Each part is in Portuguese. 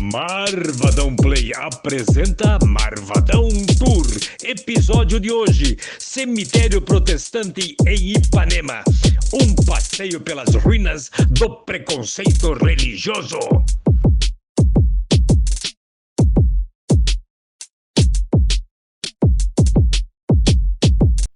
Marvadão Play apresenta Marvadão Tour. Episódio de hoje: Cemitério Protestante em Ipanema. Um passeio pelas ruínas do preconceito religioso.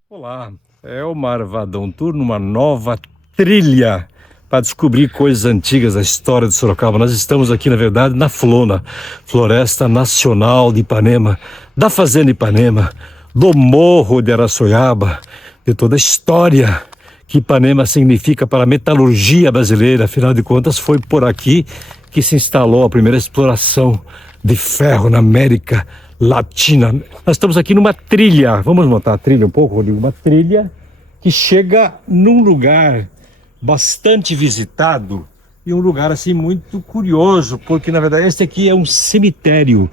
Olá, é o Marvadão Tour numa nova trilha para descobrir coisas antigas da história de Sorocaba. Nós estamos aqui, na verdade, na Flona, Floresta Nacional de Ipanema, da Fazenda Ipanema, do Morro de Araçoiaba, de toda a história que Ipanema significa para a metalurgia brasileira. Afinal de contas, foi por aqui que se instalou a primeira exploração de ferro na América Latina. Nós estamos aqui numa trilha, vamos montar a trilha um pouco, Rodrigo? Uma trilha que chega num lugar bastante visitado e um lugar assim muito curioso, porque na verdade este aqui é um cemitério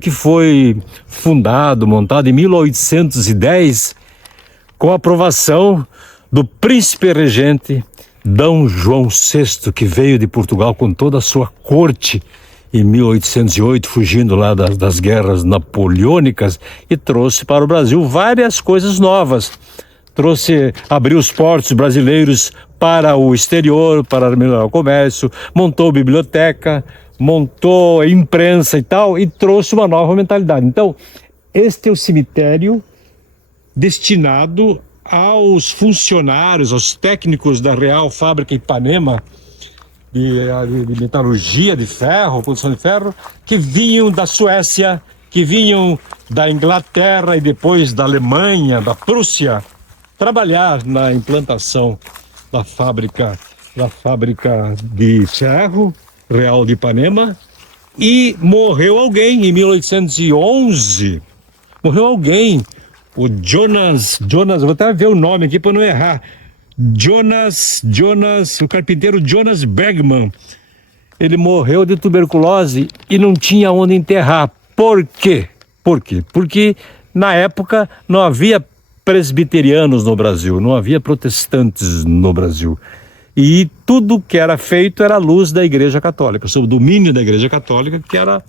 que foi fundado, montado em 1810 com a aprovação do príncipe regente D. João VI, que veio de Portugal com toda a sua corte em 1808, fugindo lá das guerras napoleônicas, e trouxe para o Brasil várias coisas novas. Abriu os portos brasileiros para o exterior, para melhorar o comércio, montou biblioteca, montou imprensa e tal, e trouxe uma nova mentalidade. Então, este é o cemitério destinado aos funcionários, aos técnicos da Real Fábrica Ipanema, de metalurgia de ferro, produção de ferro, que vinham da Suécia, que vinham da Inglaterra e depois da Alemanha, da Prússia, trabalhar na implantação da fábrica de ferro Real de Ipanema. E morreu alguém em 1811. Morreu alguém, o Jonas, vou até ver o nome aqui para não errar. Jonas, o carpinteiro Jonas Bergman. Ele morreu de tuberculose e não tinha onde enterrar. Por quê? Porque na época não havia presbiterianos no Brasil, não havia protestantes no Brasil. E tudo que era feito era a luz da Igreja Católica, sob o domínio da Igreja Católica, que era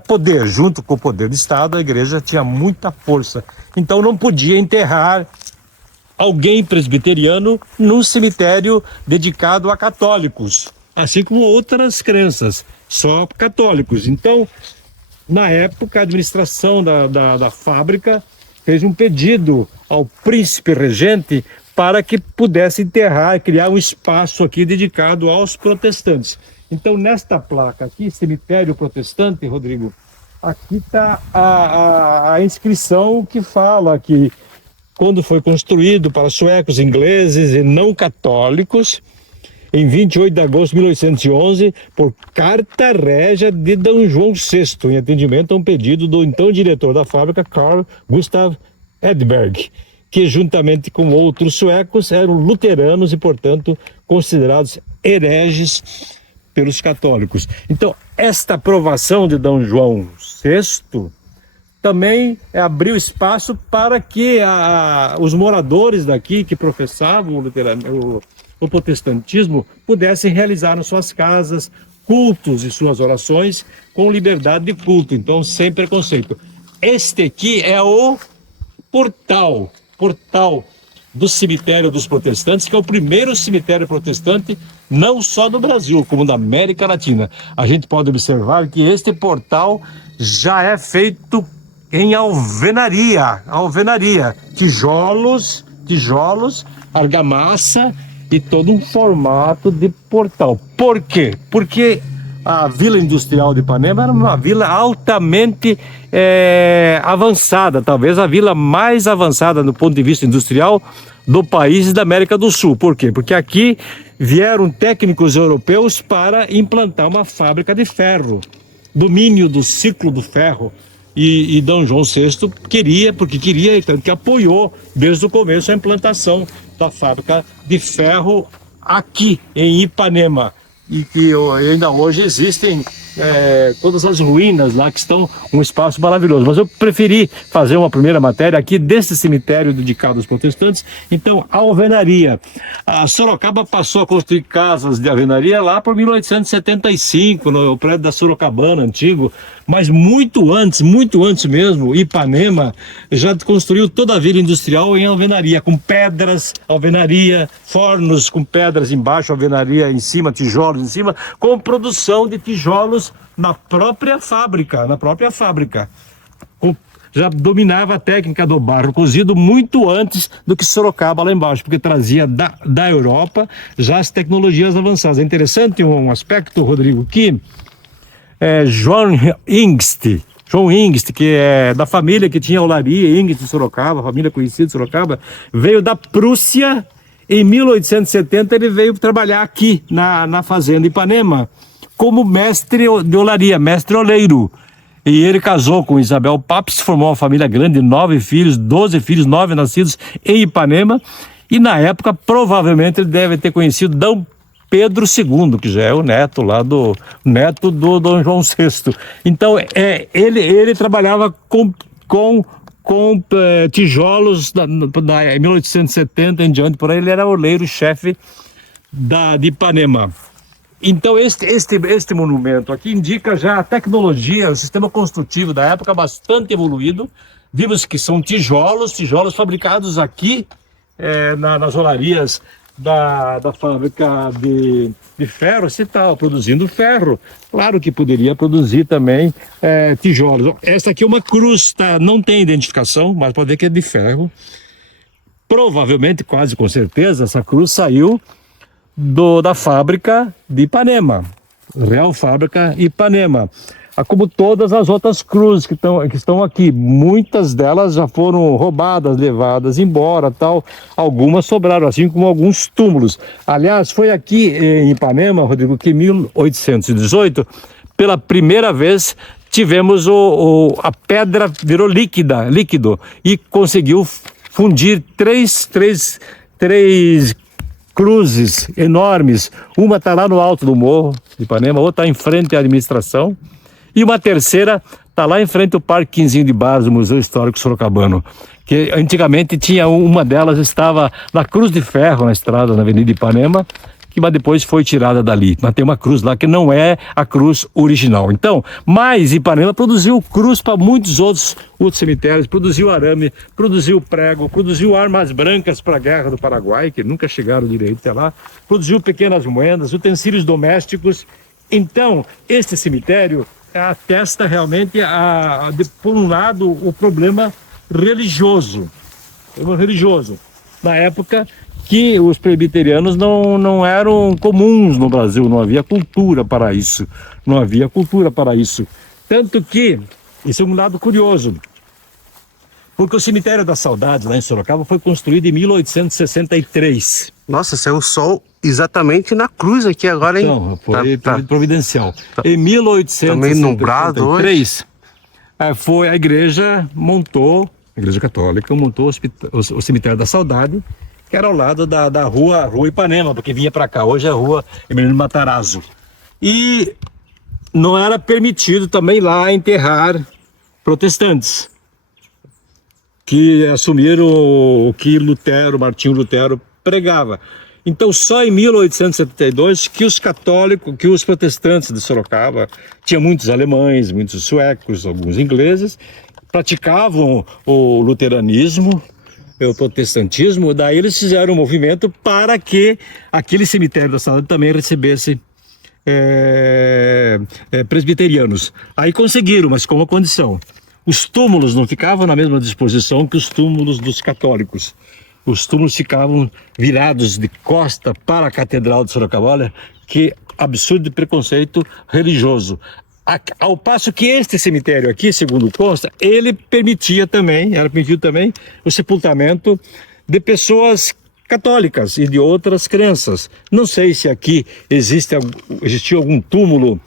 poder. Junto com o poder do Estado, a Igreja tinha muita força. Então não podia enterrar alguém presbiteriano num cemitério dedicado a católicos, assim como outras crenças, só católicos. Então, na época, a administração da fábrica fez um pedido ao príncipe regente para que pudesse enterrar e criar um espaço aqui dedicado aos protestantes. Então, nesta placa aqui, cemitério protestante, Rodrigo, aqui está a inscrição que fala que quando foi construído para suecos, ingleses e não católicos, em 28 de agosto de 1811, por carta régia de D. João VI, em atendimento a um pedido do então diretor da fábrica, Carl Gustav Edberg, que juntamente com outros suecos eram luteranos e, portanto, considerados hereges pelos católicos. Então, esta aprovação de D. João VI também abriu espaço para que os moradores daqui que professavam o protestantismo pudessem realizar nas suas casas cultos e suas orações com liberdade de culto, então sem preconceito. Este aqui é o portal do cemitério dos protestantes, que é o primeiro cemitério protestante não só do Brasil, como da América Latina. A gente pode observar que este portal já é feito em alvenaria, tijolos, argamassa e todo um formato de portal. Por quê? Porque a Vila Industrial de Ipanema era uma vila altamente avançada, talvez a vila mais avançada do ponto de vista industrial do país e da América do Sul. Por quê? Porque aqui vieram técnicos europeus para implantar uma fábrica de ferro, domínio do ciclo do ferro. E D. João VI queria, e tanto que apoiou desde o começo a implantação da fábrica de ferro aqui em Ipanema. E que ainda hoje existem todas as ruínas lá que estão um espaço maravilhoso. Mas eu preferi fazer uma primeira matéria aqui desse cemitério dedicado aos protestantes. Então, a alvenaria. A Sorocaba passou a construir casas de alvenaria lá por 1875, no prédio da Sorocabana antigo. Mas muito antes mesmo, Ipanema já construiu toda a vila industrial em alvenaria, com pedras, alvenaria, fornos com pedras embaixo, alvenaria em cima, tijolos em cima, com produção de tijolos na própria fábrica. Já dominava a técnica do barro cozido muito antes do que Sorocaba lá embaixo, porque trazia da Europa já as tecnologias avançadas. É interessante um aspecto, Rodrigo, que João Hingst, que é da família que tinha olaria, Hingst de Sorocaba, família conhecida de Sorocaba, veio da Prússia. Em 1870 ele veio trabalhar aqui na fazenda Ipanema como mestre de olaria, mestre oleiro. E ele casou com Isabel Papes, formou uma família grande, 9 filhos, 12 filhos, 9 nascidos em Ipanema. E na época, provavelmente, ele deve ter conhecido Dom Pedro II, que já é o neto lá do Dom João VI. Então, ele trabalhava com tijolos em 1870 em diante, por aí ele era oleiro-chefe de Ipanema. Então este monumento aqui indica já a tecnologia, o sistema construtivo da época bastante evoluído. Vimos que são tijolos fabricados aqui nas olarias da fábrica de ferro, se tal, produzindo ferro. Claro que poderia produzir também tijolos. Essa aqui é uma cruz, tá? Não tem identificação, mas pode ver que é de ferro. Provavelmente, quase com certeza, essa cruz saiu da fábrica de Ipanema, Real Fábrica Ipanema. Como todas as outras cruzes que estão aqui, muitas delas já foram roubadas, levadas embora, tal. Algumas sobraram, assim como alguns túmulos. Aliás, foi aqui em Ipanema, Rodrigo, que em 1818, pela primeira vez, tivemos a pedra virou líquido e conseguiu fundir três cruzes enormes. Uma está lá no alto do morro de Ipanema, outra está em frente à administração, e uma terceira está lá em frente ao Parque Quinzinho de Barros, do Museu Histórico Sorocabano, que antigamente tinha uma delas, estava na Cruz de Ferro, na estrada, na Avenida Ipanema, mas depois foi tirada dali. Mas tem uma cruz lá que não é a cruz original. Então, mas Ipanema produziu cruz para muitos outros cemitérios, produziu arame, produziu prego, produziu armas brancas para a Guerra do Paraguai, que nunca chegaram direito até lá, produziu pequenas moedas, utensílios domésticos. Então, este cemitério atesta realmente, por um lado, o problema religioso. Na época que os presbiterianos não eram comuns no Brasil, não havia cultura para isso. Tanto que, isso é um lado curioso, porque o Cemitério da Saudade, lá em Sorocaba, foi construído em 1863. Nossa, saiu o sol exatamente na cruz aqui agora, hein? Então, foi providencial. Em Também nublado hoje. 1863, foi a igreja católica montou o Cemitério da Saudade, que era ao lado da rua Ipanema, porque vinha para cá. Hoje é a rua Emiliano Matarazzo. E não era permitido também lá enterrar protestantes, que assumiram o que Martinho Lutero pregava. Então, só em 1872 que os protestantes de Sorocaba, tinha muitos alemães, muitos suecos, alguns ingleses, praticavam o luteranismo, o protestantismo. Daí eles fizeram um movimento para que aquele cemitério da Saudade também recebesse presbiterianos. Aí conseguiram, mas com uma condição: os túmulos não ficavam na mesma disposição que os túmulos dos católicos. Os túmulos ficavam virados de costa para a Catedral de Sorocaba. Olha que absurdo preconceito religioso. Ao passo que este cemitério aqui, segundo consta, ele permitiu também o sepultamento de católicas e de outras crenças. Não sei se aqui existiu algum túmulo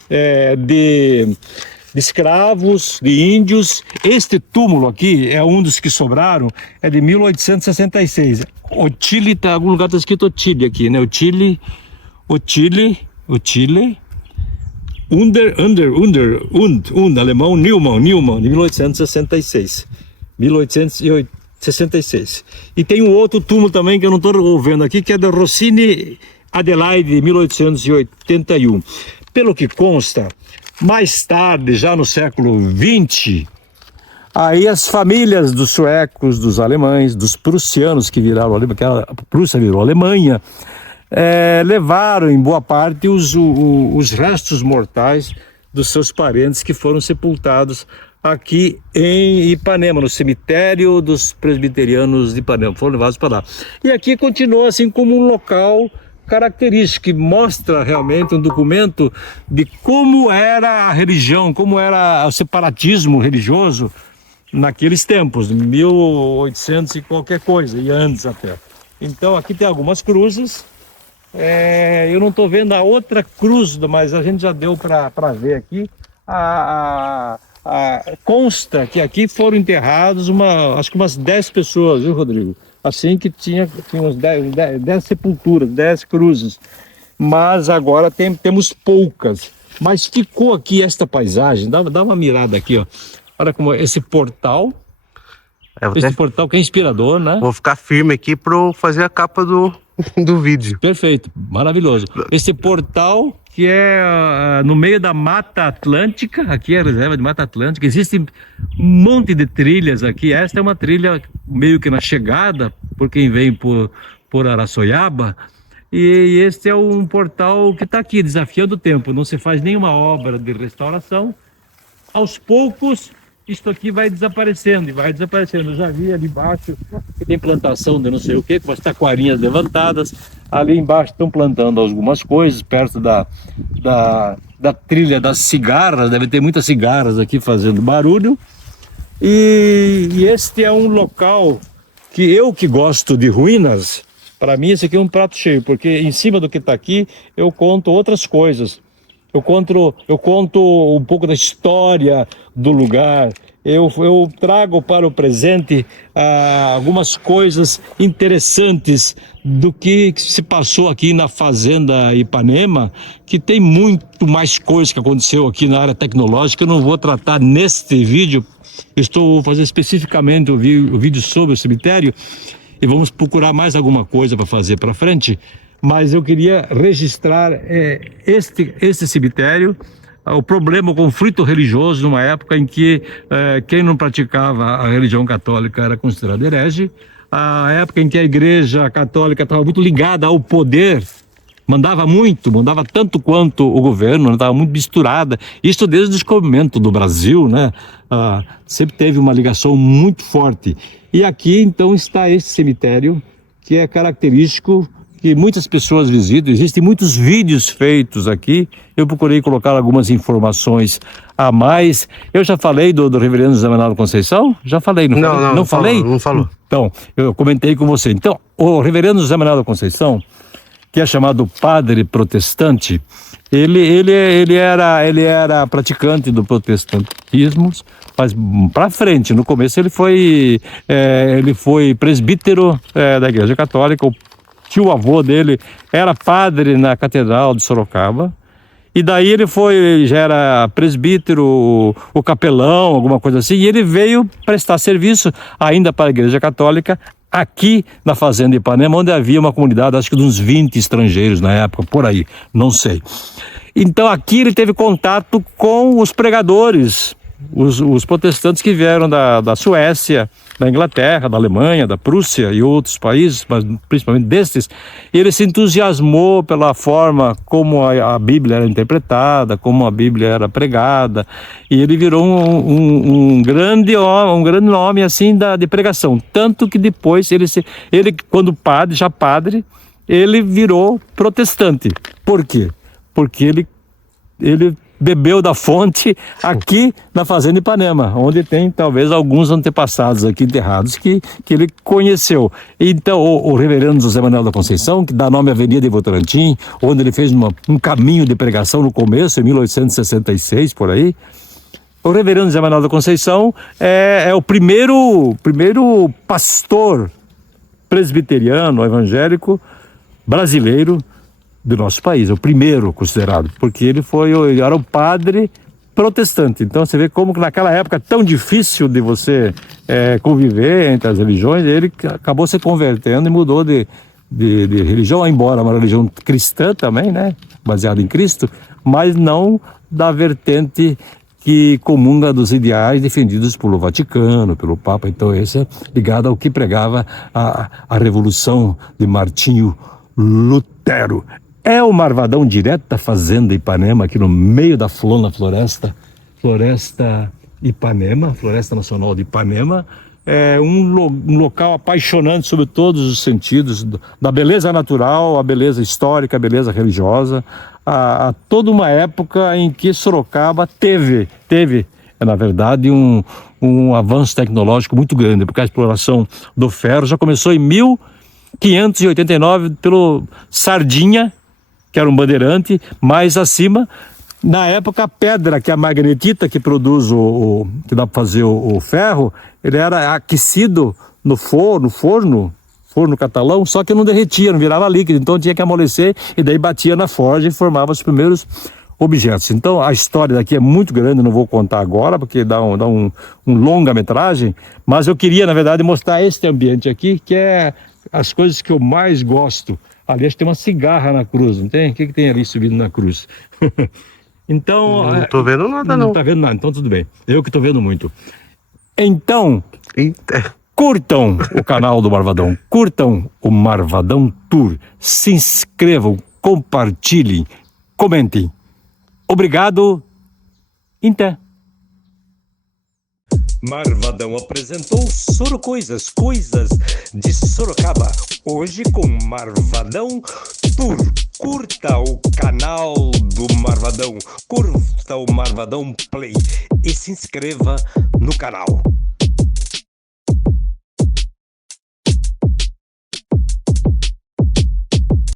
de escravos, de índios. Este túmulo aqui é um dos que sobraram, é de 1866. Otile, algum lugar está escrito Otile aqui, né? Otile. alemão Neumann, de 1866. 1866. E tem um outro túmulo também que eu não estou vendo aqui, que é da Rossini Adelaide, de 1881. Pelo que consta, mais tarde, já no século XX, aí as famílias dos suecos, dos alemães, dos prussianos que viraram, a Prússia virou Alemanha, levaram em boa parte os restos mortais dos seus parentes que foram sepultados aqui em Ipanema, no cemitério dos presbiterianos de Ipanema, foram levados para lá. E aqui continua assim como um local característico, que mostra realmente um documento de como era a religião, como era o separatismo religioso naqueles tempos, 1800 e qualquer coisa, e antes até. Então aqui tem algumas cruzes, eu não estou vendo a outra cruz, mas a gente já deu para ver aqui, consta que aqui foram enterrados acho que umas 10 pessoas, viu, Rodrigo? Assim que tinha uns 10 sepulturas, 10 cruzes, mas agora temos poucas. Mas ficou aqui esta paisagem, dá uma mirada aqui, ó. Olha como esse portal, portal que é inspirador, né? Vou ficar firme aqui para fazer a capa do vídeo. Perfeito, maravilhoso. Esse portal que é no meio da Mata Atlântica, aqui é a reserva de Mata Atlântica, existe um monte de trilhas aqui. Esta é uma trilha meio que na chegada, por quem vem por Araçoiaba, e este é um portal que está aqui, desafiando o tempo, não se faz nenhuma obra de restauração. Aos poucos, isto aqui vai desaparecendo, e vai desaparecendo. Eu já vi ali embaixo que tem plantação de não sei o que, com as taquarinhas levantadas. Ali embaixo estão plantando algumas coisas, perto da trilha das cigarras, deve ter muitas cigarras aqui fazendo barulho. E este é um local que gosto de ruínas, para mim esse aqui é um prato cheio, porque em cima do que está aqui eu conto outras coisas. Eu conto um pouco da história do lugar, eu trago para o presente algumas coisas interessantes do que se passou aqui na Fazenda Ipanema, que tem muito mais coisa que aconteceu aqui na área tecnológica. Eu não vou tratar neste vídeo, estou fazendo especificamente o vídeo sobre o cemitério, e vamos procurar mais alguma coisa para fazer para frente. Mas eu queria registrar este cemitério, o problema, o conflito religioso numa época em que quem não praticava a religião católica era considerado herege, a época em que a Igreja Católica estava muito ligada ao poder, mandava tanto quanto o governo, estava muito misturada. Isso desde o descobrimento do Brasil, né? Sempre teve uma ligação muito forte. E aqui então está esse cemitério, que é característico, que muitas pessoas visitam. Existem muitos vídeos feitos aqui. Eu procurei colocar algumas informações a mais. Eu já falei do reverendo José Manuel Conceição? Já falei, não falei? Não falou. Então, eu comentei com você. Então, o reverendo José Manuel Conceição, que é chamado padre protestante, ele era praticante do protestantismo, mas para frente, no começo ele foi presbítero da Igreja Católica. O tio-avô dele era padre na Catedral de Sorocaba, e daí ele já era presbítero, o capelão, alguma coisa assim, e ele veio prestar serviço ainda para a Igreja Católica aqui na Fazenda Ipanema, onde havia uma comunidade, acho que de uns 20 estrangeiros na época, por aí, não sei. Então aqui ele teve contato com os pregadores, os protestantes que vieram da Suécia, da Inglaterra, da Alemanha, da Prússia e outros países, mas principalmente destes. Ele se entusiasmou pela forma como a Bíblia era interpretada, como a Bíblia era pregada, e ele virou um grande nome assim de pregação. Tanto que depois ele quando já padre, ele virou protestante. Por quê? Porque ele bebeu da fonte aqui na Fazenda Ipanema, onde tem talvez alguns antepassados aqui enterrados que ele conheceu. Então o reverendo José Manuel da Conceição, que dá nome à Avenida de Votorantim, onde ele fez um caminho de pregação no começo, em 1866, por aí. O reverendo José Manuel da Conceição é o primeiro pastor presbiteriano, evangélico, brasileiro, do nosso país, o primeiro considerado, porque ele era um padre protestante. Então você vê como que naquela época tão difícil de você conviver entre as religiões, ele acabou se convertendo e mudou de religião, embora uma religião cristã também, né, baseada em Cristo, mas não da vertente que comunga dos ideais defendidos pelo Vaticano, pelo Papa. Então esse é ligado ao que pregava a Revolução de Martinho Lutero. É o Marvadão direto da Fazenda Ipanema, aqui no meio da Floresta Ipanema, Floresta Nacional de Ipanema. É um local apaixonante sobre todos os sentidos, da beleza natural, a beleza histórica, a beleza religiosa, a toda uma época em que Sorocaba teve na verdade, um avanço tecnológico muito grande, porque a exploração do ferro já começou em 1589 pelo Sardinha, que era um bandeirante. Mais acima, na época, a pedra, que é a magnetita, que produz que dá para fazer o ferro, ele era aquecido no forno catalão, só que não derretia, não virava líquido, então tinha que amolecer e daí batia na forja e formava os primeiros objetos. Então a história daqui é muito grande, não vou contar agora porque dá um longa-metragem, mas eu queria, na verdade, mostrar este ambiente aqui, que é as coisas que eu mais gosto. Aliás, tem uma cigarra na cruz, não tem? O que tem ali subindo na cruz? Então... Não tô vendo nada, não. Não tá vendo nada, então tudo bem. Eu que tô vendo muito. Então, Eita. curtam o canal do Marvadão, curtam o Marvadão Tour, se inscrevam, compartilhem, comentem. Obrigado, Inté. Marvadão apresentou Sorocoisas, coisas de Sorocaba. Hoje com Marvadão Tour. Curta o canal do Marvadão, curta o Marvadão Play e se inscreva no canal.